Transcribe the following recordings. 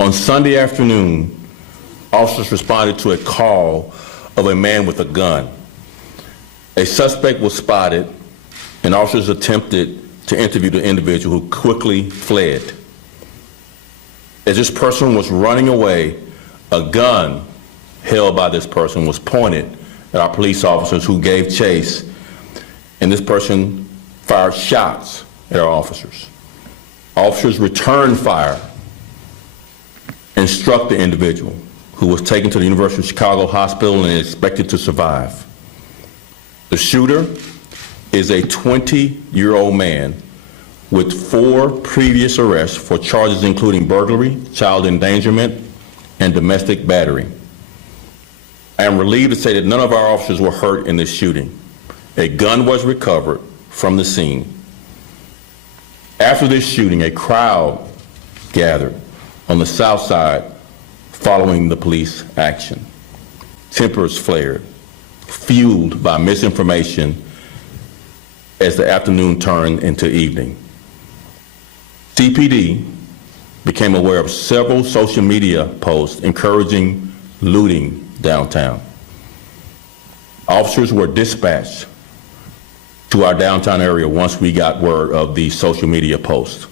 On Sunday afternoon, officers responded to a call of a man with a gun. A suspect was spotted, and officers attempted to interview the individual, who quickly fled. As this person was running away, a gun held by this person was pointed at our police officers, who gave chase, and this person fired shots at our officers. Officers returned fire and struck the individual, who was taken to the University of Chicago Hospital and is expected to survive. The shooter is a 20-year-old man with 4 previous arrests for charges including burglary, child endangerment, and domestic battery. I am relieved to say that none of our officers were hurt in this shooting. A gun was recovered from the scene. After this shooting, a crowd gathered on the south side following the police action. Tempers flared, fueled by misinformation as the afternoon turned into evening. CPD became aware of several social media posts encouraging looting downtown. Officers were dispatched to our downtown area once we got word of the social media posts.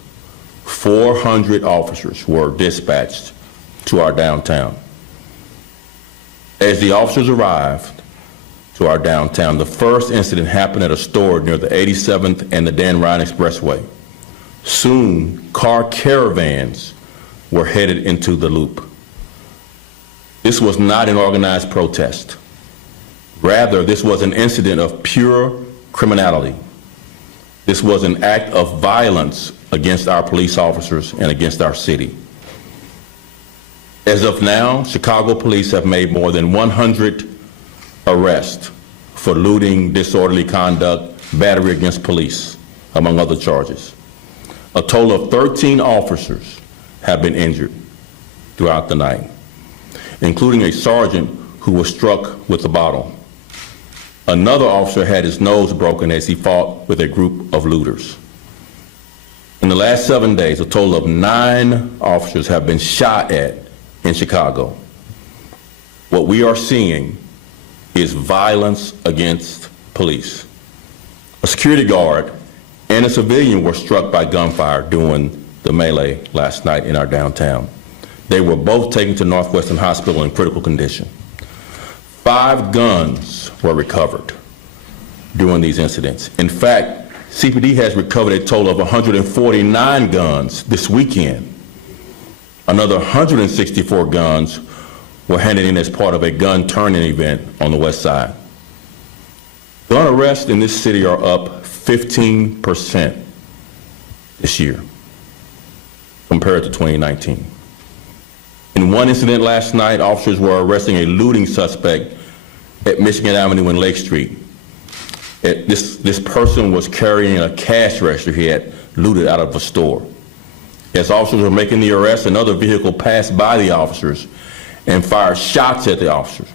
400 officers were dispatched to our downtown. As the officers arrived to our downtown, the first incident happened at a store near the 87th and the Dan Ryan Expressway. Soon, car caravans were headed into the loop. This was not an organized protest. Rather, this was an incident of pure criminality. This was an act of violence against our police officers and against our city. As of now, Chicago police have made more than 100 arrests for looting, disorderly conduct, battery against police, among other charges. A total of 13 officers have been injured throughout the night, including a sergeant who was struck with a bottle. Another officer had his nose broken as he fought with a group of looters. In the last 7 days, a total of 9 officers have been shot at in Chicago. What we are seeing is violence against police. A security guard and a civilian were struck by gunfire during the melee last night in our downtown. They were both taken to Northwestern Hospital in critical condition. 5 guns were recovered during these incidents. In fact, CPD has recovered a total of 149 guns this weekend. Another 164 guns were handed in as part of a gun turn-in event on the west side. Gun arrests in this city are up 15% this year compared to 2019. In one incident last night, officers were arresting a looting suspect at Michigan Avenue and Lake Street. This person was carrying a cash register he had looted out of a store. As officers were making the arrest, another vehicle passed by the officers and fired shots at the officers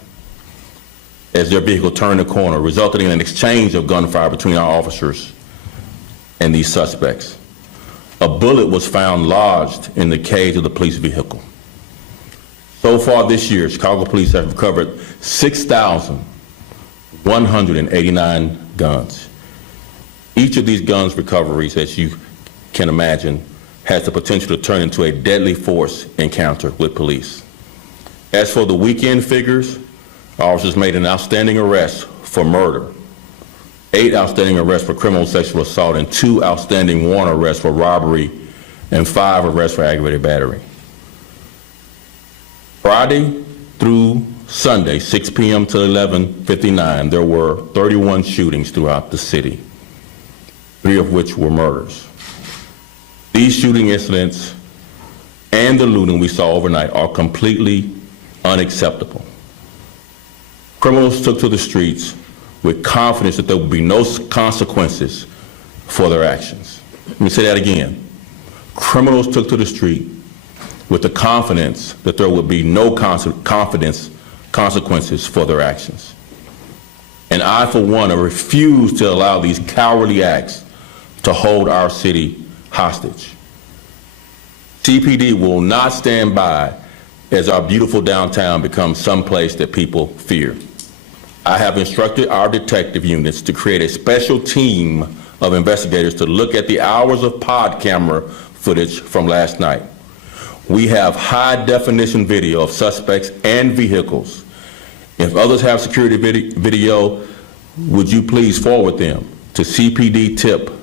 as their vehicle turned the corner, resulting in an exchange of gunfire between our officers and these suspects. A bullet was found lodged in the cage of the police vehicle. So far this year, Chicago police have recovered 6,189 guns. Each of these guns recoveries, as you can imagine, has the potential to turn into a deadly force encounter with police. As for the weekend figures, officers made an outstanding arrest for murder, 8 outstanding arrests for criminal sexual assault, and 2 outstanding warrant arrests for robbery, and 5 arrests for aggravated battery. Friday through Sunday, 6 p.m. to 11:59, there were 31 shootings throughout the city, 3 of which were murders. These shooting incidents and the looting we saw overnight are completely unacceptable. Criminals took to the streets with confidence that there would be no consequences for their actions. Let me say that again. Criminals took to the street with the confidence that there would be no consequences for their actions. And I, for one, refuse to allow these cowardly acts to hold our city hostage. CPD will not stand by as our beautiful downtown becomes someplace that people fear. I have instructed our detective units to create a special team of investigators to look at the hours of pod camera footage from last night. We have high-definition video of suspects and vehicles. If others have security video, would you please forward them to cpdtip.com.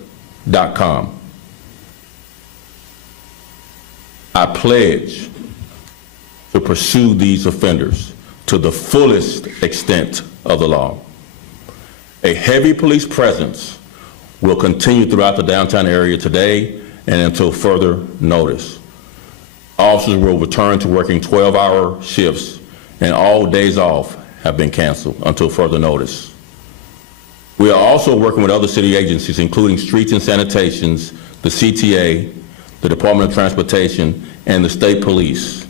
I pledge to pursue these offenders to the fullest extent of the law. A heavy police presence will continue throughout the downtown area today and until further notice. Officers will return to working 12-hour shifts, and all days off have been canceled until further notice. We are also working with other city agencies, including Streets and Sanitations, the CTA, the Department of Transportation, and the State Police,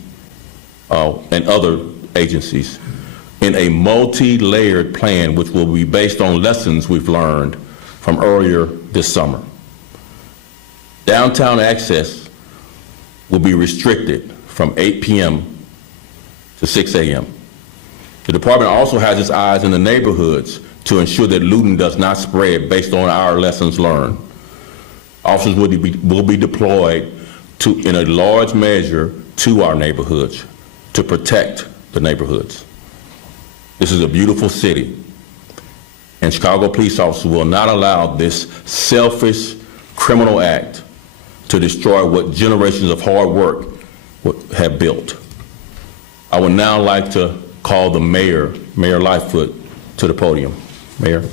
and other agencies, in a multi-layered plan which will be based on lessons we've learned from earlier this summer. Downtown access will be restricted from 8 p.m. to 6 a.m. The department also has its eyes in the neighborhoods to ensure that looting does not spread based on our lessons learned. Officers will be deployed in a large measure to our neighborhoods to protect the neighborhoods. This is a beautiful city, and Chicago police officers will not allow this selfish criminal act to destroy what generations of hard work have built. I would now like to call the mayor, Mayor Lightfoot, to the podium. Mayor.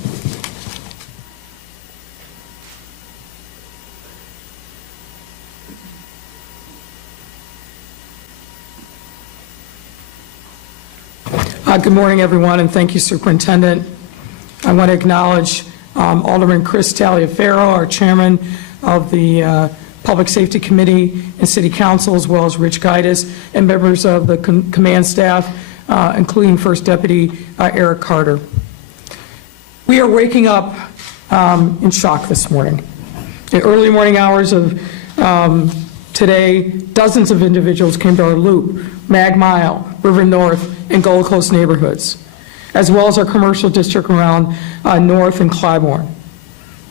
Good morning, everyone, and thank you, Superintendent. I want to acknowledge Alderman Chris Taliaferro, our chairman of the Public Safety Committee and City Council, as well as Rich Gaitis, and members of the command staff, including First Deputy Eric Carter. We are waking up in shock this morning. In the early morning hours of today, dozens of individuals came to our Loop, Mag Mile, River North, and Gold Coast neighborhoods, as well as our commercial district around North and Clybourne.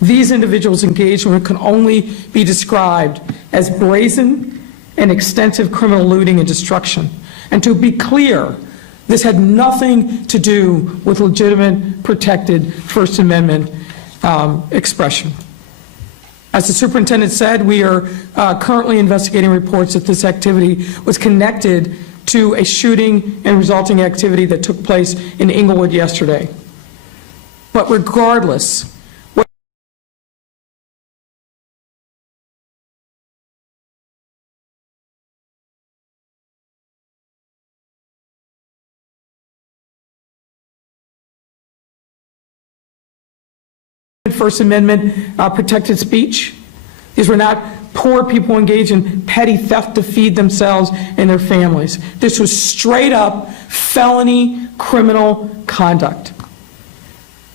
These individuals' engagement can only be described as brazen and extensive criminal looting and destruction. And to be clear, this had nothing to do with legitimate, protected First Amendment expression. As the superintendent said, we are currently investigating reports that this activity was connected to a shooting and resulting activity that took place in Inglewood yesterday. But regardless, First Amendment protected speech. These were not poor people engaged in petty theft to feed themselves and their families. This was straight up felony criminal conduct.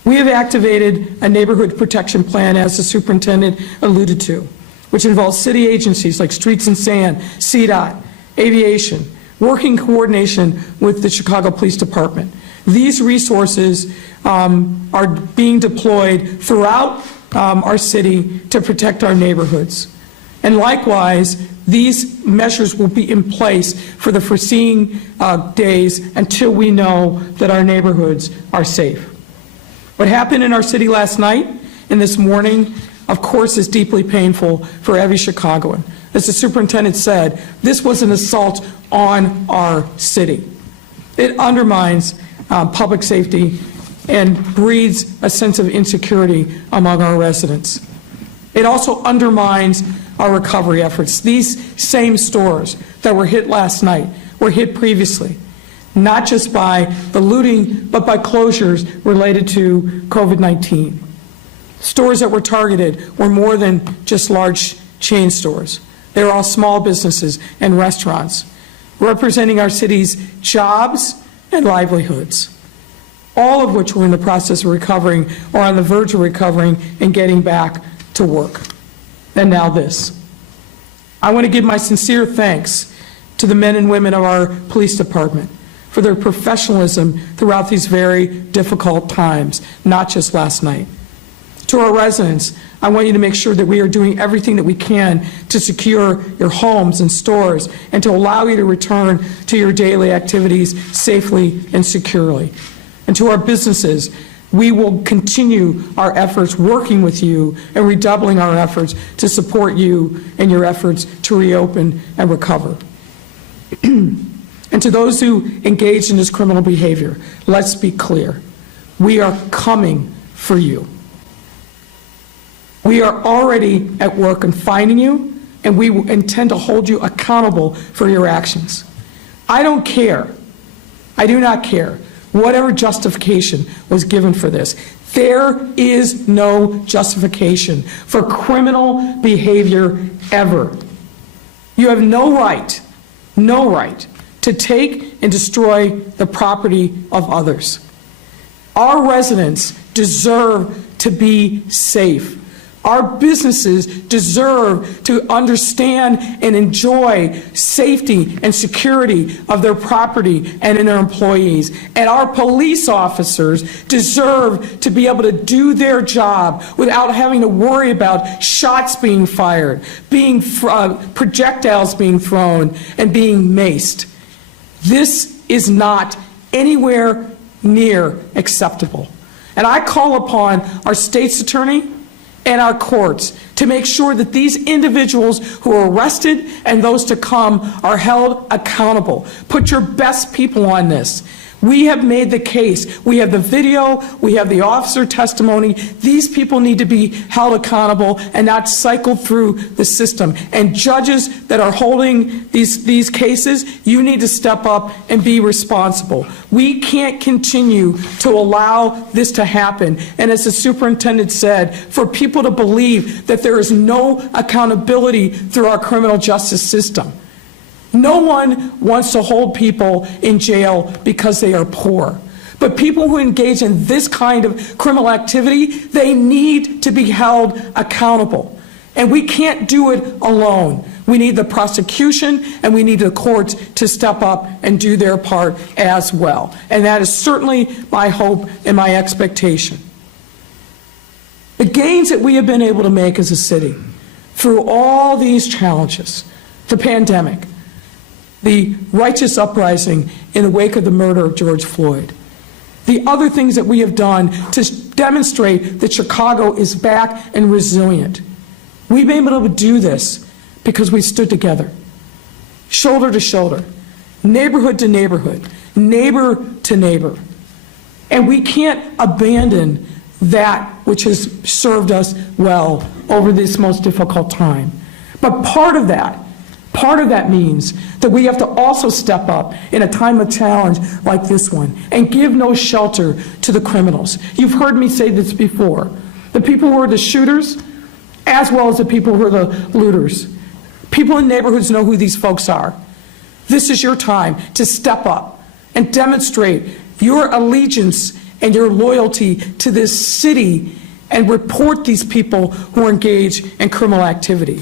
We have activated a neighborhood protection plan, as the superintendent alluded to, which involves city agencies like Streets and Sand, CDOT, Aviation, working coordination with the Chicago Police Department. These resources are being deployed throughout our city to protect our neighborhoods. And likewise, these measures will be in place for the foreseeing days until we know that our neighborhoods are safe. What happened in our city last night and this morning, of course, is deeply painful for every Chicagoan. As the superintendent said, this was an assault on our city. It undermines public safety and breeds a sense of insecurity among our residents. It also undermines our recovery efforts. These same stores that were hit last night were hit previously, not just by the looting, but by closures related to COVID-19. Stores that were targeted were more than just large chain stores. They were all small businesses and restaurants, representing our city's jobs and livelihoods, all of which were in the process of recovering or on the verge of recovering and getting back to work. And now this. I want to give my sincere thanks to the men and women of our police department for their professionalism throughout these very difficult times, not just last night. To our residents, I want you to make sure that we are doing everything that we can to secure your homes and stores and to allow you to return to your daily activities safely and securely. And to our businesses, we will continue our efforts working with you and redoubling our efforts to support you in your efforts to reopen and recover. And to those who engage in this criminal behavior, let's be clear. We are coming for you. We are already at work in finding you, and we intend to hold you accountable for your actions. I don't care. I do not care whatever justification was given for this. There is no justification for criminal behavior ever. You have no right to take and destroy the property of others. Our residents deserve to be safe. Our businesses deserve to understand and enjoy safety and security of their property and in their employees. And our police officers deserve to be able to do their job without having to worry about shots being fired, projectiles being thrown, and being maced. This is not anywhere near acceptable. And I call upon our state's attorney and our courts to make sure that these individuals who are arrested and those to come are held accountable. Put your best people on this. We have made the case. We have the video. We have the officer testimony. These people need to be held accountable and not cycled through the system. And judges that are holding these cases, you need to step up and be responsible. We can't continue to allow this to happen. And as the superintendent said, for people to believe that there is no accountability through our criminal justice system. No one wants to hold people in jail because they are poor. But people who engage in this kind of criminal activity, they need to be held accountable. And we can't do it alone. We need the prosecution and we need the courts to step up and do their part as well. And that is certainly my hope and my expectation. The gains that we have been able to make as a city through all these challenges, the pandemic, the righteous uprising in the wake of the murder of George Floyd, the other things that we have done to demonstrate that Chicago is back and resilient. We've been able to do this because we stood together, shoulder to shoulder, neighborhood to neighborhood, neighbor to neighbor. And we can't abandon that which has served us well over this most difficult time. But part of that means that we have to also step up in a time of challenge like this one and give no shelter to the criminals. You've heard me say this before. The people who are the shooters, as well as the people who are the looters. People in neighborhoods know who these folks are. This is your time to step up and demonstrate your allegiance and your loyalty to this city and report these people who are engaged in criminal activity.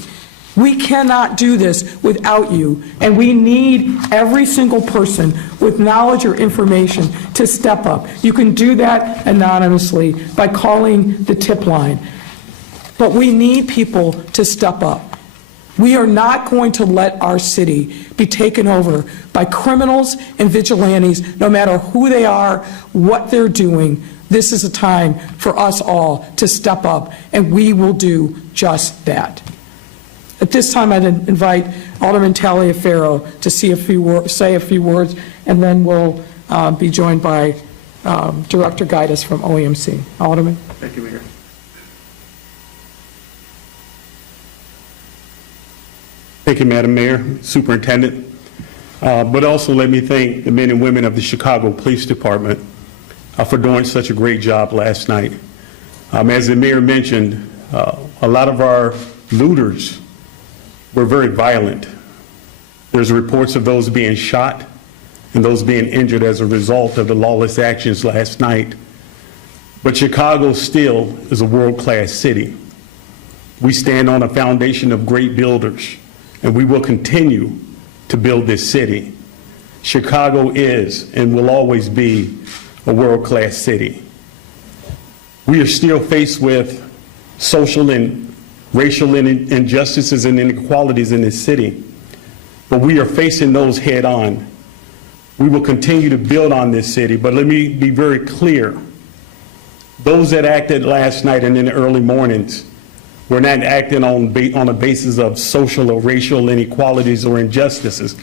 We cannot do this without you, and we need every single person with knowledge or information to step up. You can do that anonymously by calling the tip line. But we need people to step up. We are not going to let our city be taken over by criminals and vigilantes, no matter who they are, what they're doing. This is a time for us all to step up, and we will do just that. At this time, I'd invite Alderman Taliaferro to say a few words, and then we'll be joined by Director Gaidas from OEMC. Alderman. Thank you, Mayor. Thank you, Madam Mayor, Superintendent. But also let me thank the men and women of the Chicago Police Department for doing such a great job last night. As the mayor mentioned, a lot of our looters were very violent. There's reports of those being shot and those being injured as a result of the lawless actions last night. But Chicago still is a world-class city. We stand on a foundation of great builders and we will continue to build this city. Chicago is and will always be a world-class city. We are still faced with social and racial injustices and inequalities in this city, but we are facing those head-on. We will continue to build on this city, but let me be very clear. Those that acted last night and in the early mornings were not acting on a basis of social or racial inequalities or injustices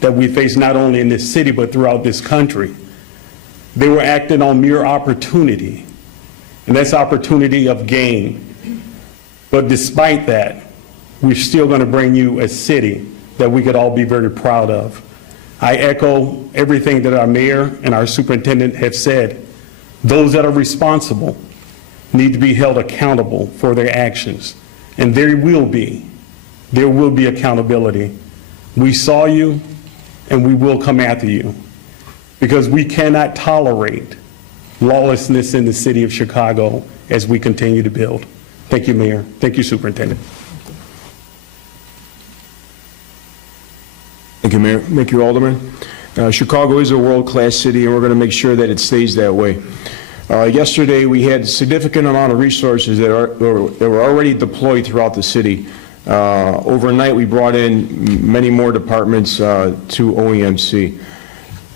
that we face not only in this city but throughout this country. They were acting on mere opportunity, and that's opportunity of gain. But despite that, we're still going to bring you a city that we could all be very proud of. I echo everything that our mayor and our superintendent have said. Those that are responsible need to be held accountable for their actions, and there will be accountability. We saw you, and we will come after you, because we cannot tolerate lawlessness in the city of Chicago as we continue to build. Thank you, Mayor. Thank you, Superintendent. Thank you, Mayor. Thank you, Alderman. Chicago is a world-class city, and we're going to make sure that it stays that way. Yesterday, we had a significant amount of resources that were already deployed throughout the city. Overnight, we brought in many more departments to OEMC.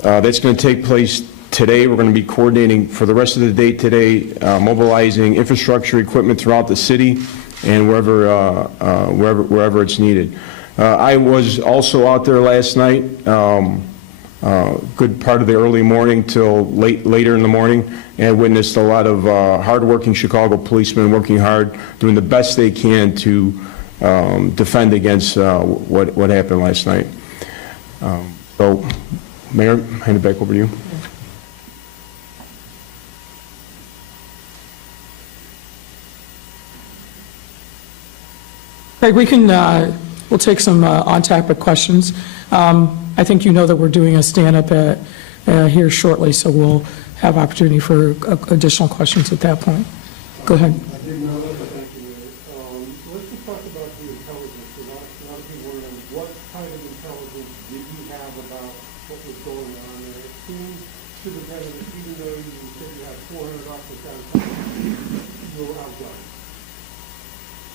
That's going to take place today. We're going to be coordinating for the rest of the day today, mobilizing infrastructure equipment throughout the city and wherever it's needed. I was also out there last night, good part of the early morning till later in the morning, and witnessed a lot of hardworking Chicago policemen working hard, doing the best they can to defend against what happened last night. So, Mayor, hand it back over to you. Craig, we'll take some on-topic questions. I think you know that we're doing a stand-up here shortly, so we'll have opportunity for additional questions at that point. Go ahead. I didn't know that, but thank you, Mayor. Let's just talk about the intelligence. A lot of people were wondering, what kind of intelligence did you have about what was going on there? It seems, Superintendent, even though you said you had 400 officers downtown, you were outgunned.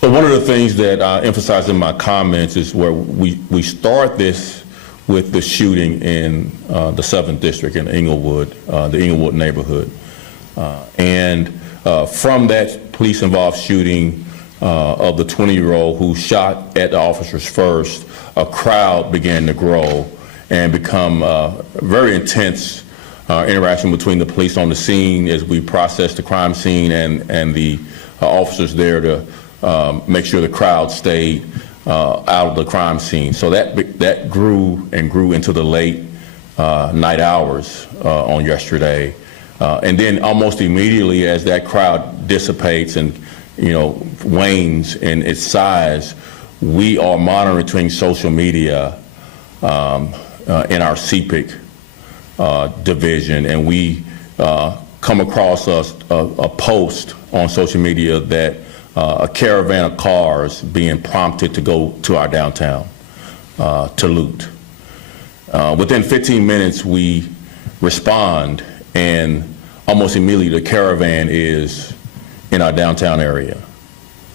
So one of the things that I emphasized in my comments is where we start this with the shooting in the 7th District in Inglewood, the Inglewood neighborhood. And from that police-involved shooting of the 20-year-old who shot at the officers first, a crowd began to grow and become very intense interaction between the police on the scene as we processed the crime scene and the officers there to make sure the crowd stayed out of the crime scene. So that grew and grew into the late night hours on yesterday. And then almost immediately as that crowd dissipates and, wanes in its size, we are monitoring social media in our CPIC division, and we come across a post on social media that a caravan of cars being prompted to go to our downtown to loot. Within 15 minutes, we respond, and almost immediately the caravan is in our downtown area.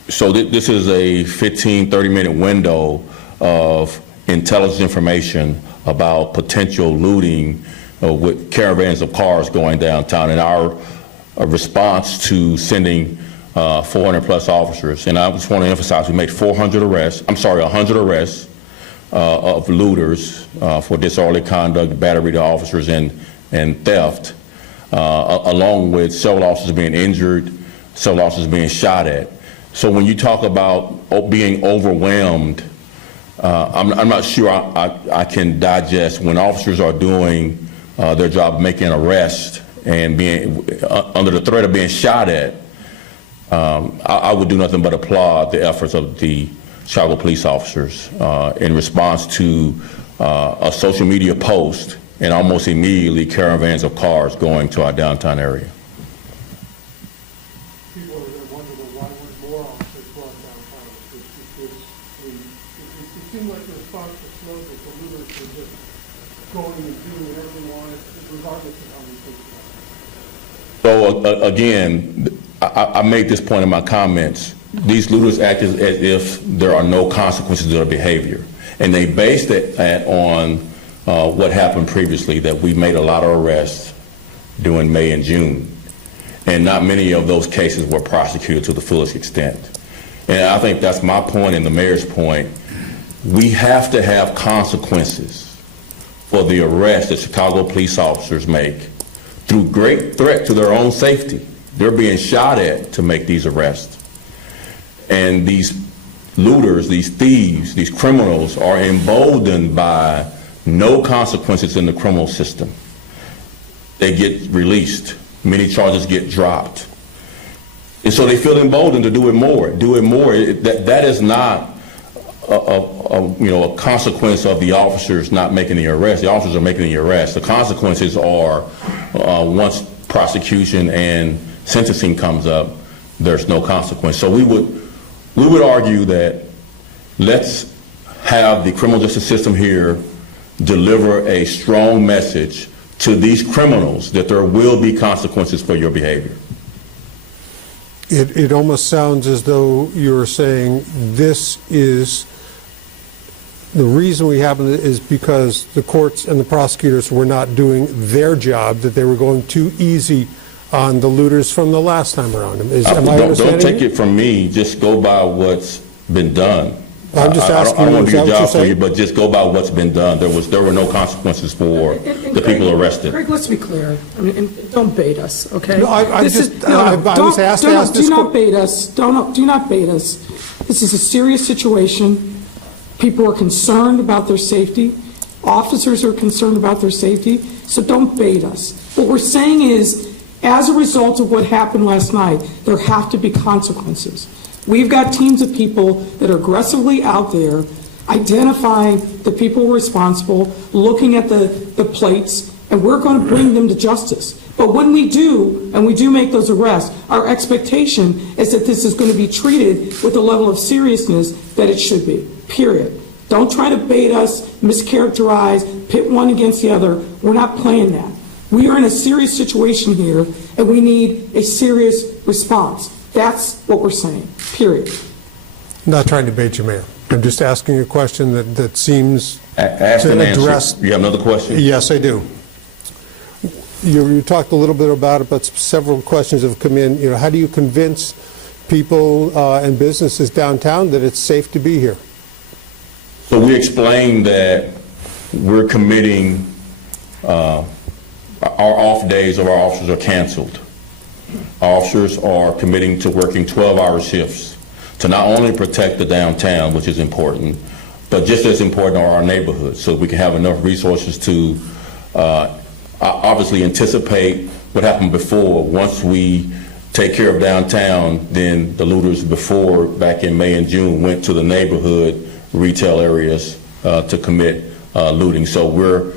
So this is a 15, 30-minute window of intelligence information about potential looting with caravans of cars going downtown, and our response to sending 400 plus officers. And I just want to emphasize, we made 100 arrests of looters for disorderly conduct, battery to officers, and theft, along with several officers being injured, several officers being shot at. So when you talk about being overwhelmed, I'm not sure I can digest when officers are doing their job of making an arrest and being under the threat of being shot at. I would do nothing but applaud the efforts of the Chicago police officers in response to a social media post and almost immediately caravans of cars going to our downtown area. People are going to wonder, well, why weren't more officers brought downtown? It seemed like there was going and doing whatever they want, regardless of how many police officers. So again, I made this point in my comments. These looters act as if there are no consequences to their behavior. And they based it on what happened previously, that we made a lot of arrests during May and June. And not many of those cases were prosecuted to the fullest extent. And I think that's my point and the mayor's point. We have to have consequences for the arrests that Chicago police officers make through great threat to their own safety. They're being shot at to make these arrests. And these looters, these thieves, these criminals are emboldened by no consequences in the criminal system. They get released. Many charges get dropped. And so they feel emboldened to do it more. That is not a consequence of the officers not making the arrest. The officers are making the arrest. The consequences are once prosecution and sentencing comes up, there's no consequence. So we would argue that let's have the criminal justice system here deliver a strong message to these criminals that there will be consequences for your behavior. It almost sounds as though you're saying this is, the reason we have it is because the courts and the prosecutors were not doing their job, that they were going too easy on the looters from the last time around. Am I Don't take it from me, just go by what's been done. I'm just asking I don't you, want is to that do a what you're job for you, saying? but just go by what's been done. There were no consequences for the people arrested. Greg, let's be clear. I mean, and don't bait us, okay? No, I This just- is- I was asked to ask this Do not que- bait us. Do not bait us. This is a serious situation. People are concerned about their safety. Officers are concerned about their safety. So don't bait us. What we're saying is, as a result of what happened last night, there have to be consequences. We've got teams of people that are aggressively out there identifying the people responsible, looking at the plates, and we're going to bring them to justice. But when we do, and we do make those arrests, our expectation is that this is going to be treated with the level of seriousness that it should be, period. Don't try to bait us, mischaracterize, pit one against the other. We're not playing that. We are in a serious situation here, and we need a serious response. That's what we're saying, period. Not trying to bait you, Mayor. I'm just asking a question that seems Ask to and address. answer. You have another question? Yes, I do. You talked a little bit about it, but several questions have come in. You know, how do you convince people and businesses downtown that it's safe to be here? So we explained that we're committing, our off days of our officers are canceled. Our officers are committing to working 12-hour shifts to not only protect the downtown, which is important, but just as important are our neighborhoods, so we can have enough resources to obviously anticipate what happened before. Once we take care of downtown, then the looters before, back in May and June, went to the neighborhood retail areas to commit looting. So we're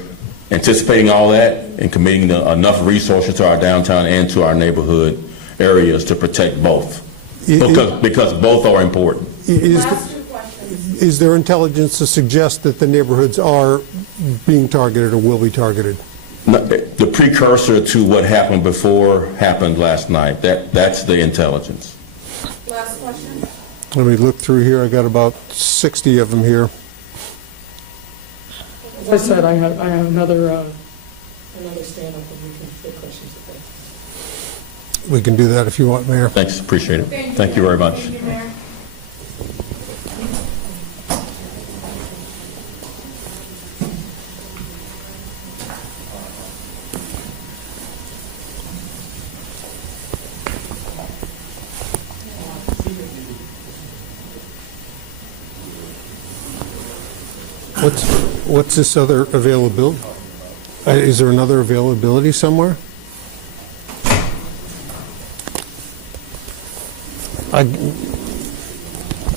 anticipating all that and committing enough resources to our downtown and to our neighborhood areas to protect both, because both are important. Is there intelligence to suggest that the neighborhoods are being targeted or will be targeted? The precursor to what happened before happened last night. That's the intelligence. Last question. Let me look through here. I got about 60 of them here. As I said, I have another stand-up and we can take questions if they. We can do that if you want, Mayor. Thanks, appreciate it. Thank you very much. Thank you, Mayor. What's this other availability? Is there another availability somewhere? I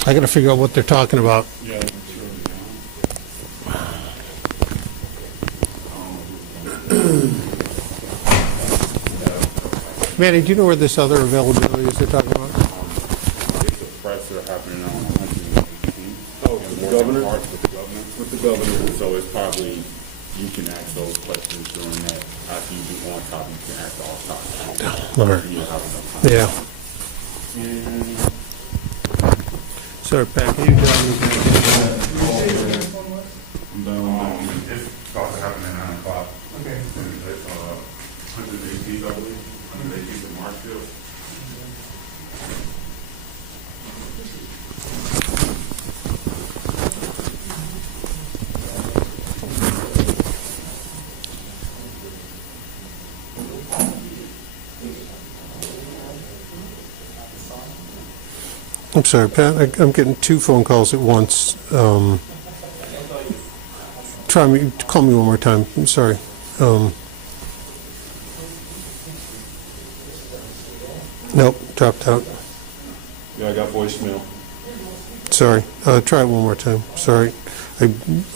got to figure out what they're talking about. Manny, do you know where this other availability is they're talking about? It's the press that are happening on 118th. Oh, with the governor? With the governor. So it's probably you can ask those questions during that. After you do on top, you can ask off top. All right. You'll have enough time. Yeah. And Sorry, Pat, can you tell me? it's supposed to happen at 9 o'clock. Okay. And it's, 118, I believe, 118 in Marshfield. I'm sorry, Pat, I'm getting 2 phone calls at once. Call me one more time. I'm sorry. Nope, dropped out. Yeah, I got voicemail. Sorry. Try it one more time. Sorry.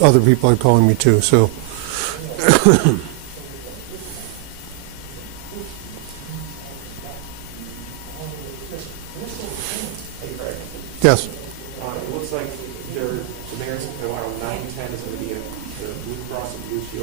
Other people are calling me too, so. Yes. It looks like the mayor's, around 9:10 is going to be at the Blue Cross and Blue Shield